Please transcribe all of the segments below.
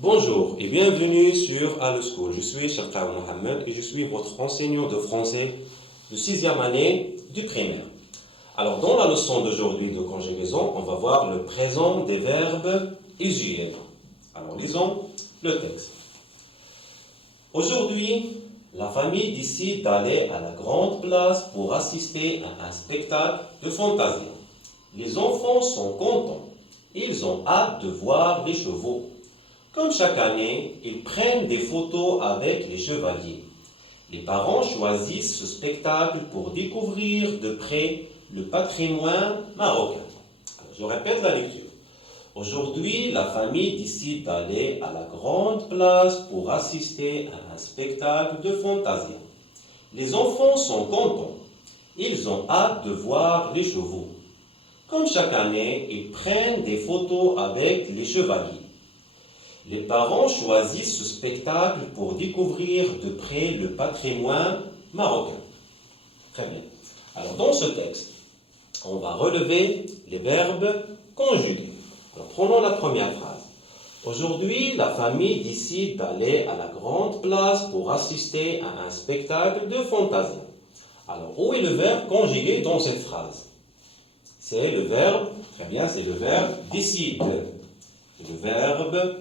Bonjour et bienvenue sur Al School. Je suis Cheikh Mohamed et je suis votre enseignant de français de 6e année du primaire. Alors, dans la leçon d'aujourd'hui de conjugaison, on va voir le présent des verbes usuels. Alors, lisons le texte. Aujourd'hui, la famille décide d'aller à la grande place pour assister à un spectacle de fantasie. Les enfants sont contents. Ils ont hâte de voir les chevaux. Comme chaque année, ils prennent des photos avec les chevaliers. Les parents choisissent ce spectacle pour découvrir de près le patrimoine marocain. Alors, je répète la lecture. Aujourd'hui, la famille décide d'aller à la grande place pour assister à un spectacle de fantasie. Les enfants sont contents. Ils ont hâte de voir les chevaux. Comme chaque année, ils prennent des photos avec les chevaliers. Les parents choisissent ce spectacle pour découvrir de près le patrimoine marocain. Très bien. Alors, dans ce texte, on va relever les verbes conjugués. Alors, prenons la première phrase. Aujourd'hui, la famille décide d'aller à la grande place pour assister à un spectacle de fantasie. Alors, où est le verbe conjugué dans cette phrase? C'est le verbe, très bien, c'est le verbe décide. C'est le verbe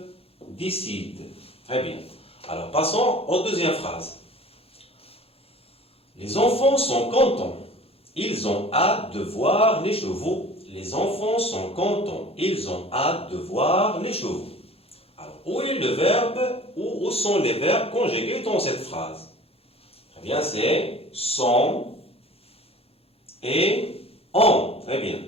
décide. Très bien. Alors, passons aux deuxième phrase. Les enfants sont contents. Ils ont hâte de voir les chevaux. Les enfants sont contents. Ils ont hâte de voir les chevaux. Alors, où est le verbe, où sont les verbes conjugués dans cette phrase? Très bien, c'est sont et ont. Très bien.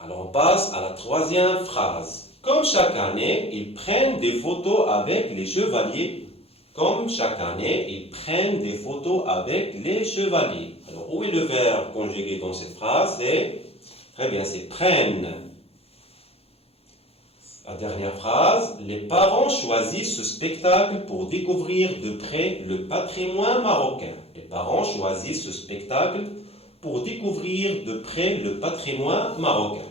Alors, on passe à la troisième phrase. Comme chaque année, ils prennent des photos avec les chevaliers. Comme chaque année, ils prennent des photos avec les chevaliers. Alors, où est le verbe conjugué dans cette phrase? C'est, très bien, c'est prennent. La dernière phrase, les parents choisissent ce spectacle pour découvrir de près le patrimoine marocain. Les parents choisissent ce spectacle pour découvrir de près le patrimoine marocain.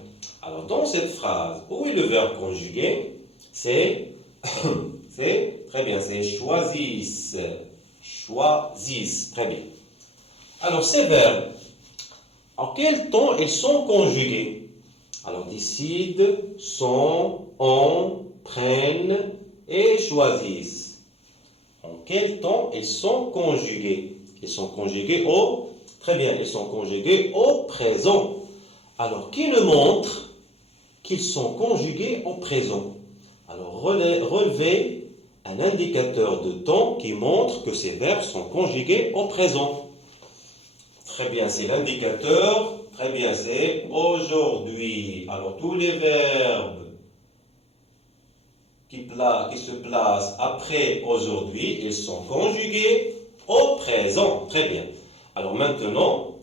Alors, dans cette phrase, où est le verbe conjugué? C'est, très bien, c'est choisissent. Choisissent, très bien. Alors, ces verbes, en quel temps ils sont conjugués? Alors, décident, sont, ont, prennent et choisissent. En quel temps ils sont conjugués? Ils sont conjugués au, très bien, ils sont conjugués au présent. Alors, qui nous montre qu'ils sont conjugués au présent? Alors, relevez un indicateur de temps qui montre que ces verbes sont conjugués au présent. Très bien, c'est l'indicateur. Très bien, c'est aujourd'hui. Alors, tous les verbes qui se placent après aujourd'hui, ils sont conjugués au présent. Très bien. Alors, maintenant,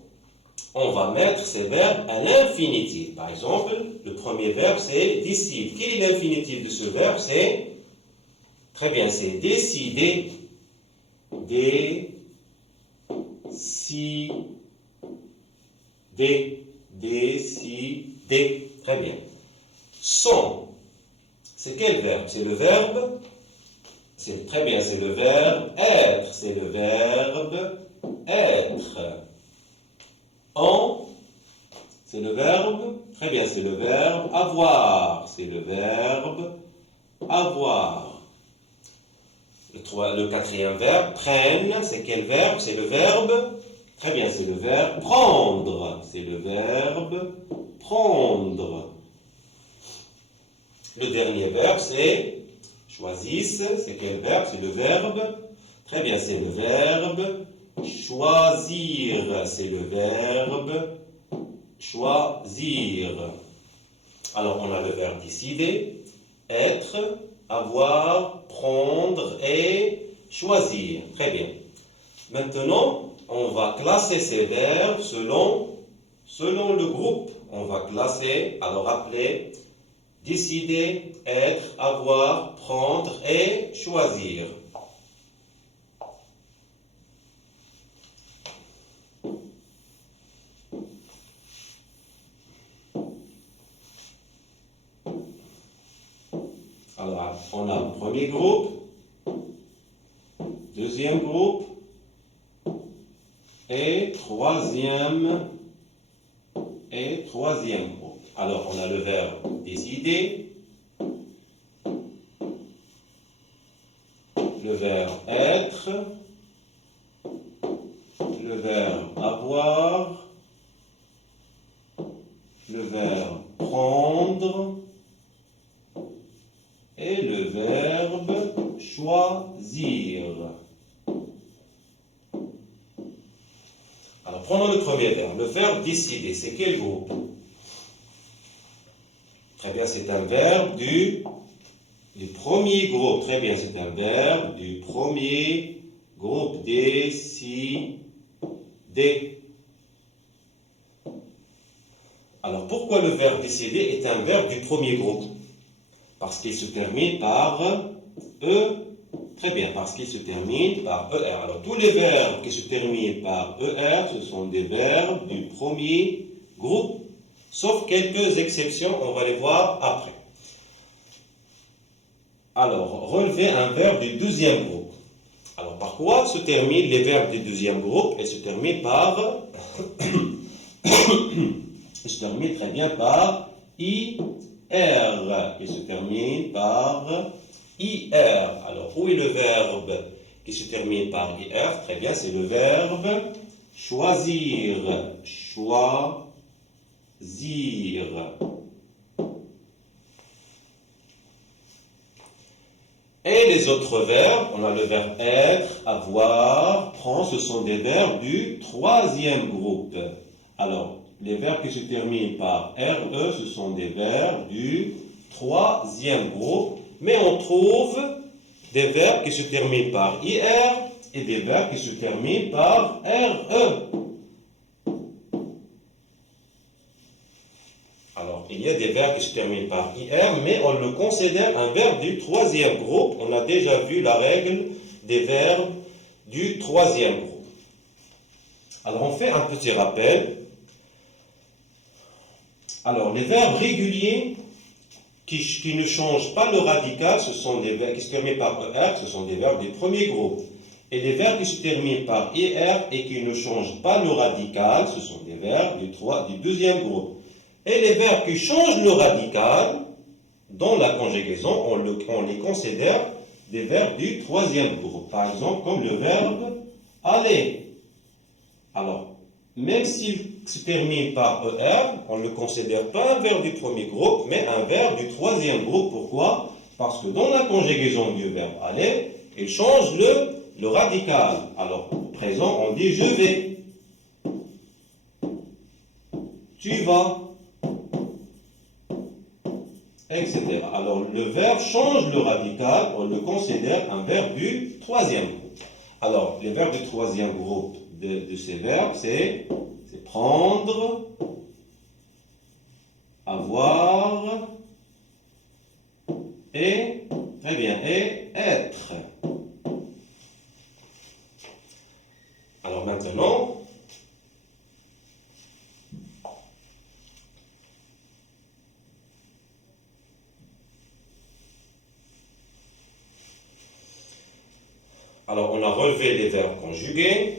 on va mettre ces verbes à l'infinitif. Par exemple, le premier verbe, c'est décide. Quel est l'infinitif de ce verbe? C'est, très bien, c'est décider. Décider. Très bien. Sont. C'est quel verbe? C'est le verbe. C'est très bien, c'est le verbe être. C'est le verbe être. En, c'est le verbe, très bien, c'est le verbe avoir. C'est le verbe avoir. Le quatrième verbe, prenne, c'est quel verbe? C'est le verbe, très bien, c'est le verbe prendre. C'est le verbe prendre. Le dernier verbe, c'est choisissent, c'est quel verbe? C'est le verbe, très bien, c'est le verbe choisir, c'est le verbe choisir. Alors, on a le verbe décider, être, avoir, prendre et choisir. Très bien. Maintenant, on va classer ces verbes selon le groupe. On va classer, alors appeler décider, être, avoir, prendre et choisir. Alors, on a le premier groupe, deuxième groupe et troisième groupe. Alors, on a le verbe décider, le verbe être, le verbe avoir, le verbe prendre et le verbe choisir. Alors, prenons le premier verbe. Le verbe décider, c'est quel groupe? Très bien, c'est un verbe du premier groupe. Très bien, c'est un verbe du premier groupe. Décider. Alors, pourquoi le verbe décider est un verbe du premier groupe? Parce qu'il se termine par E. Très bien, parce qu'il se termine par ER. Alors, tous les verbes qui se terminent par ER, ce sont des verbes du premier groupe. Sauf quelques exceptions, on va les voir après. Alors, relevez un verbe du deuxième groupe. Alors, par quoi se terminent les verbes du deuxième groupe? Ils se terminent par... Ils se terminent très bien par IR. Ils se terminent par IR. Alors, où est le verbe qui se termine par IR? Très bien, c'est le verbe choisir. Choisir. Et les autres verbes, on a le verbe être, avoir, prendre, ce sont des verbes du troisième groupe. Alors, les verbes qui se terminent par RE, ce sont des verbes du troisième groupe, mais on trouve des verbes qui se terminent par IR et des verbes qui se terminent par RE. Alors, il y a des verbes qui se terminent par IR, mais on le considère un verbe du troisième groupe. On a déjà vu la règle des verbes du troisième groupe. Alors, on fait un petit rappel. Alors, les verbes réguliers qui ne changent pas le radical, ce sont des verbes qui se terminent par ER, ce sont des verbes du premier groupe. Et les verbes qui se terminent par IR et qui ne changent pas le radical, ce sont des verbes du deuxième groupe. Et les verbes qui changent le radical, dans la conjugaison, on les considère des verbes du troisième groupe. Par exemple, comme le verbe aller. Alors, même s'il se termine par ER, on ne le considère pas un verbe du premier groupe, mais un verbe du troisième groupe. Pourquoi? Parce que dans la conjugaison du verbe aller, il change le radical. Alors, au présent, on dit je vais. Tu vas. Etc. Alors, le verbe change le radical, on le considère un verbe du troisième groupe. Alors, les verbes du troisième groupe de ces verbes, c'est prendre, avoir, et, très bien, et être. Alors maintenant, on a relevé les verbes conjugués,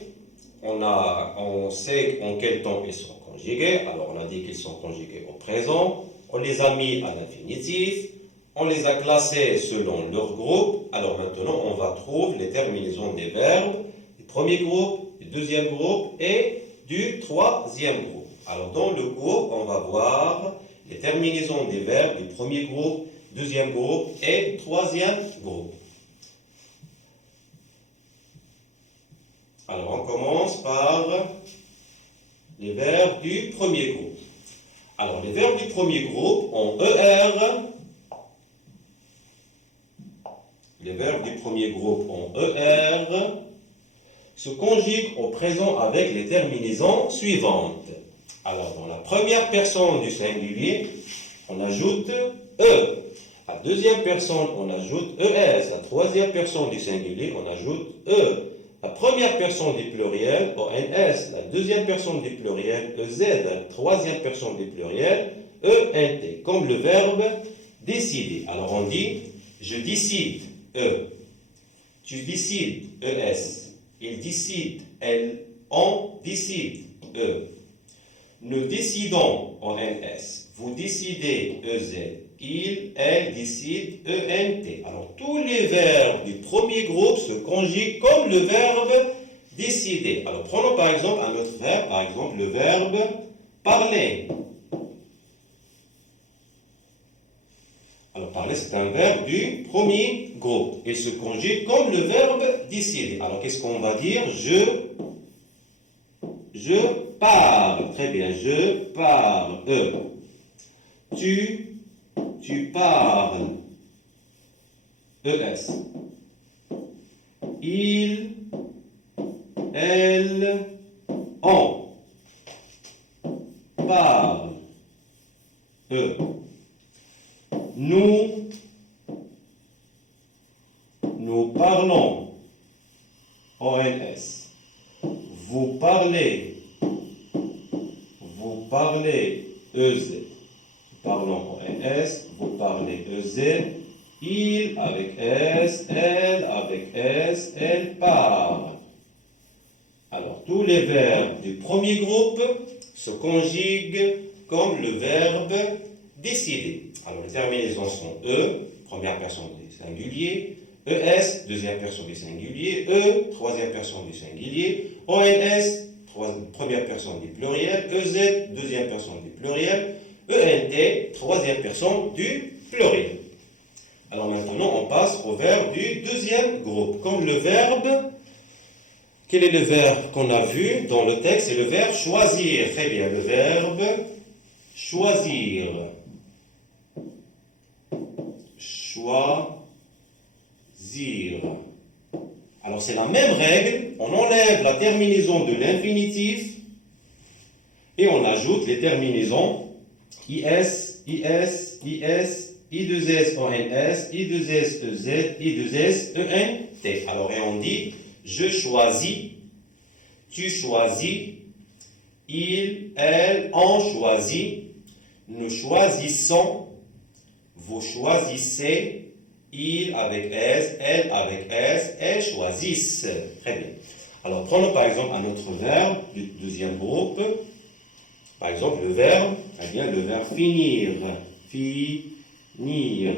on sait en quel temps ils sont conjugués, alors on a dit qu'ils sont conjugués au présent, on les a mis à l'infinitif, on les a classés selon leur groupe, alors maintenant on va trouver les terminaisons des verbes du premier groupe, du deuxième groupe et du troisième groupe. Alors dans le cours, on va voir les terminaisons des verbes du premier groupe, deuxième groupe et troisième groupe. Alors, on commence par les verbes du premier groupe. Alors, les verbes du premier groupe ont ER. Les verbes du premier groupe ont ER, se conjuguent au présent avec les terminaisons suivantes. Alors, dans la première personne du singulier, on ajoute E. La deuxième personne, on ajoute ES. La troisième personne du singulier, on ajoute E. La première personne du pluriel, ONS. La deuxième personne du pluriel, EZ. La troisième personne du pluriel, ENT. Comme le verbe décider. Alors on dit, Je décide, E. Tu décides, ES. Il décide, L. On décide, E. Nous décidons, ONS. Vous décidez, EZ. Il, elle décide, ENT. Alors, tous les verbes du premier groupe se conjuguent comme le verbe décider. Alors, prenons par exemple un autre verbe, par exemple le verbe parler. Alors, parler, c'est un verbe du premier groupe. Il se conjugue comme le verbe décider. Alors, qu'est-ce qu'on va dire? Je parle. Très bien, je parle. Tu parles. ES. Il, elle, on parle. Nous parlons. ONS. Vous parlez. EZ. Nous parlons ONS. Vous parlez EZ. Il avec S, elle avec S, elle parle. Alors, tous les verbes du premier groupe se conjuguent comme le verbe décider. Alors, les terminaisons sont E, première personne du singulier, ES, deuxième personne du singulier, E, troisième personne du singulier, ONS, première personne du pluriel, EZ, deuxième personne du pluriel, ENT, troisième personne du pluriel. Alors maintenant, on passe au verbe du deuxième groupe. Comme le verbe, quel est le verbe qu'on a vu dans le texte? C'est le verbe choisir. Très bien, le verbe choisir. Choisir. Alors c'est la même règle. On enlève la terminaison de l'infinitif et on ajoute les terminaisons IS, IS, IS, I2S, ONS, I2S, EZ, I2S, ENT. Alors, et on dit, je choisis, tu choisis, il, elle, on choisit, nous choisissons, vous choisissez, il avec S, elle avec S, elles choisissent. Très bien. Alors, prenons par exemple un autre verbe du deuxième groupe. Par exemple, le verbe finir. Finir.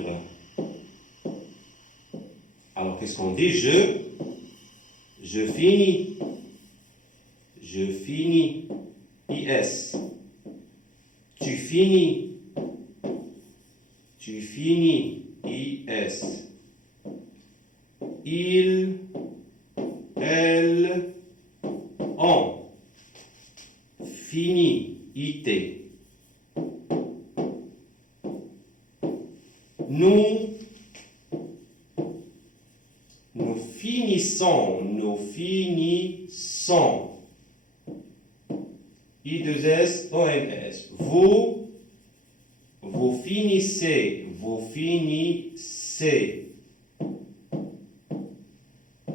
Alors, qu'est-ce qu'on dit? Je finis. Je finis. IS. Tu finis. Tu finis. IS. Il. Elle. On. Fini. IT. Nous finissons. I2S, ONS. Vous finissez.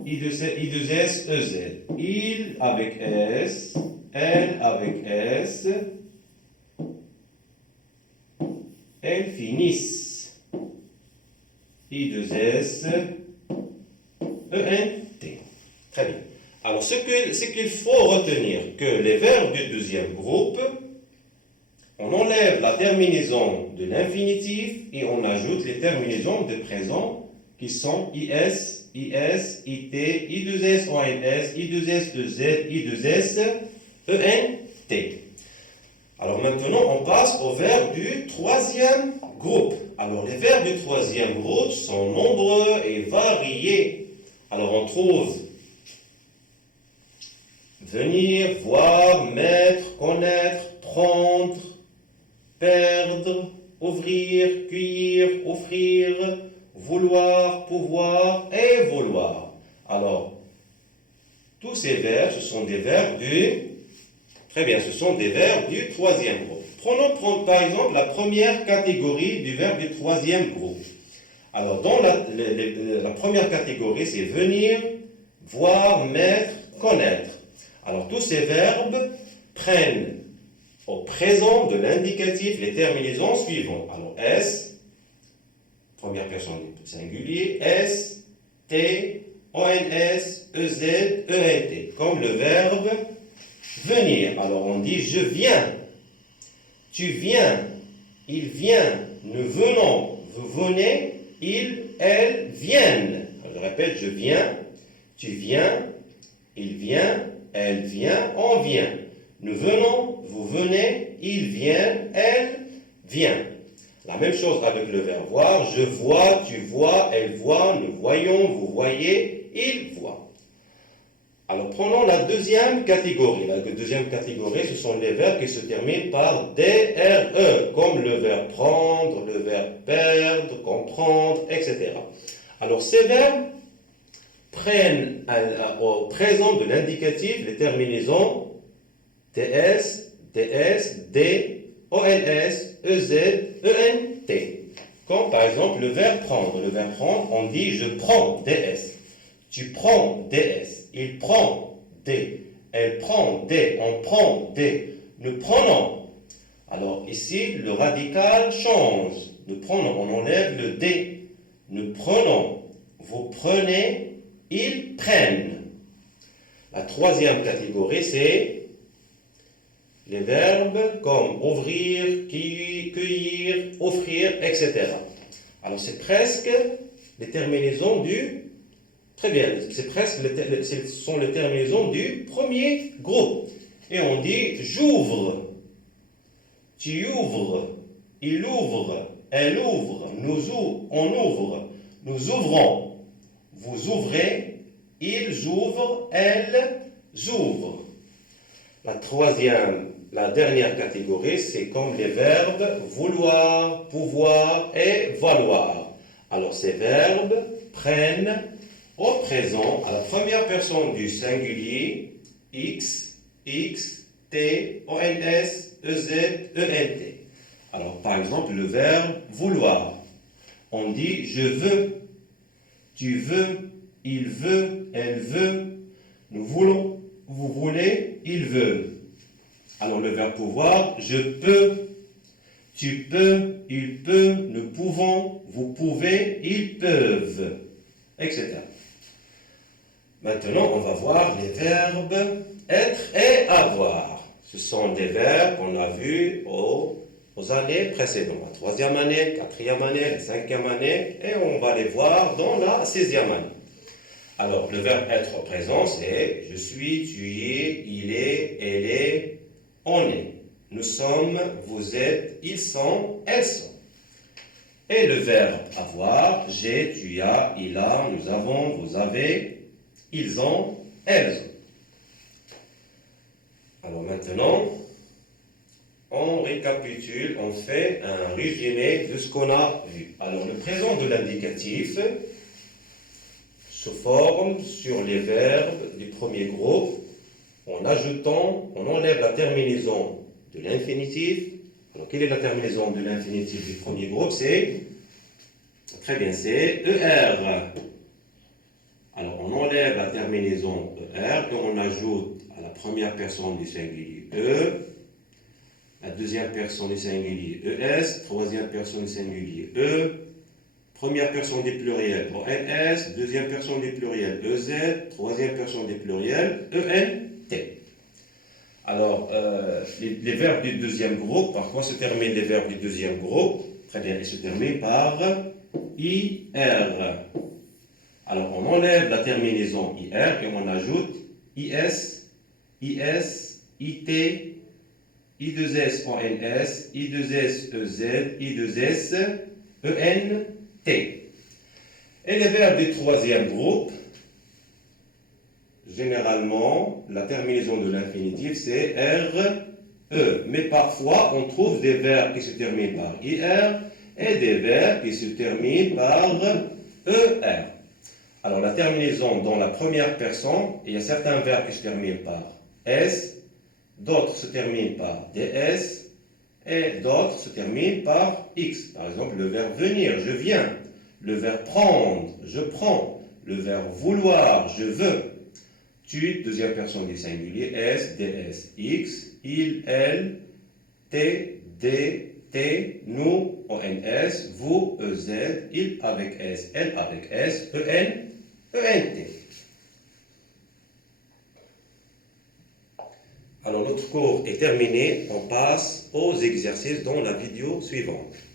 I2S, EZ. Il avec S, elle avec S, elles finissent. I2S, ENT. Très bien. Alors, ce qu'il faut retenir, que les verbes du deuxième groupe, on enlève la terminaison de l'infinitif et on ajoute les terminaisons de présent qui sont IS, IS, IT, I2S, ONS, I2S, EZ, I2S, ENT. Alors maintenant, on passe aux verbes du troisième groupe. Alors les verbes du troisième groupe sont nombreux et variés. Alors on trouve venir, voir, mettre, connaître, prendre, perdre, ouvrir, cueillir, offrir, vouloir, pouvoir et vouloir. Alors, tous ces verbes, ce sont des verbes ce sont des verbes du troisième groupe. Prenons par exemple la première catégorie du verbe du troisième groupe. Alors, dans la première catégorie, c'est venir, voir, mettre, connaître. Alors, tous ces verbes prennent au présent de l'indicatif les terminaisons suivantes. Alors, S, première personne du singulier, S, T, ONS, EZ, ENT, comme le verbe venir. Alors on dit je viens, tu viens, il vient, nous venons, vous venez, ils, elles viennent. Alors, je répète, je viens, tu viens, il vient, elle vient, on vient. Nous venons, vous venez, ils viennent, elle vient. La même chose avec le verbe voir. Je vois, tu vois, elle voit, nous voyons, vous voyez, il voit. Alors prenons la deuxième catégorie. La deuxième catégorie, ce sont les verbes qui se terminent par DRE, comme le verbe prendre, le verbe perdre, comprendre, etc. Alors ces verbes prennent au présent de l'indicatif les terminaisons TS, DS, D, ONS, EZ, ENT. Comme par exemple le verbe prendre. Le verbe prendre, on dit je prends DS. Tu prends DS. Il prend D. Elle prend D. On prend D. Nous prenons. Alors ici, le radical change. Nous prenons, on enlève le D. Nous prenons. Vous prenez. Ils prennent. La troisième catégorie, c'est les verbes comme ouvrir, cueillir, offrir, etc. Alors c'est presque les terminaisons du... Très bien, c'est presque ce sont les terminaisons du premier groupe. Et on dit j'ouvre, tu ouvres, il ouvre, elle ouvre, on ouvre, nous ouvrons, vous ouvrez, ils ouvrent, elles ouvrent. La dernière catégorie, c'est comme les verbes vouloir, pouvoir et valoir. Alors ces verbes prennent au présent à la première personne du singulier X, X, T, ONS, EZ, ENT. Alors par exemple le verbe vouloir. On dit je veux, tu veux, il veut, elle veut, nous voulons, vous voulez, il veut. Alors le verbe pouvoir, je peux, tu peux, il peut, nous pouvons, vous pouvez, ils peuvent, etc. Maintenant, on va voir les verbes être et avoir. Ce sont des verbes qu'on a vus aux années précédentes, la troisième année, quatrième année, la cinquième année, et on va les voir dans la sixième année. Alors, le verbe être au présent, c'est je suis, tu es, il est, elle est, on est. Nous sommes, vous êtes, ils sont, elles sont. Et le verbe avoir, j'ai, tu as, il a, nous avons, vous avez, ils ont, elles ont. Alors maintenant, on récapitule, on fait un résumé de ce qu'on a vu. Alors le présent de l'indicatif se forme sur les verbes du premier groupe en ajoutant, on enlève la terminaison de l'infinitif. Alors quelle est la terminaison de l'infinitif du premier groupe? C'est, très bien, c'est ER. Alors on enlève la terminaison ER et on ajoute à la première personne du singulier E, la deuxième personne du singulier ES, troisième personne du singulier E, première personne du pluriel ONS, deuxième personne du pluriel EZ, troisième personne du pluriel ENT. Alors, les verbes du deuxième groupe, par quoi se terminent les verbes du deuxième groupe? Très bien, ils se terminent par IR. Alors, on enlève la terminaison IR et on ajoute IS, IS, IT, I2S ONS, I2S EZ, I2S ENT. Et les verbes du troisième groupe, généralement, la terminaison de l'infinitif, c'est RE. Mais parfois, on trouve des verbes qui se terminent par IR et des verbes qui se terminent par ER. Alors, la terminaison dans la première personne, il y a certains verbes qui se terminent par S, d'autres se terminent par DS, et d'autres se terminent par X. Par exemple, le verbe venir, je viens. Le verbe prendre, je prends. Le verbe vouloir, je veux. Tu, deuxième personne du singulier, S, DS, X, il, elle, T, D, T, nous, ONS, vous, EZ, il avec S, elle avec S, EN, ENT. Alors notre cours est terminé, on passe aux exercices dans la vidéo suivante.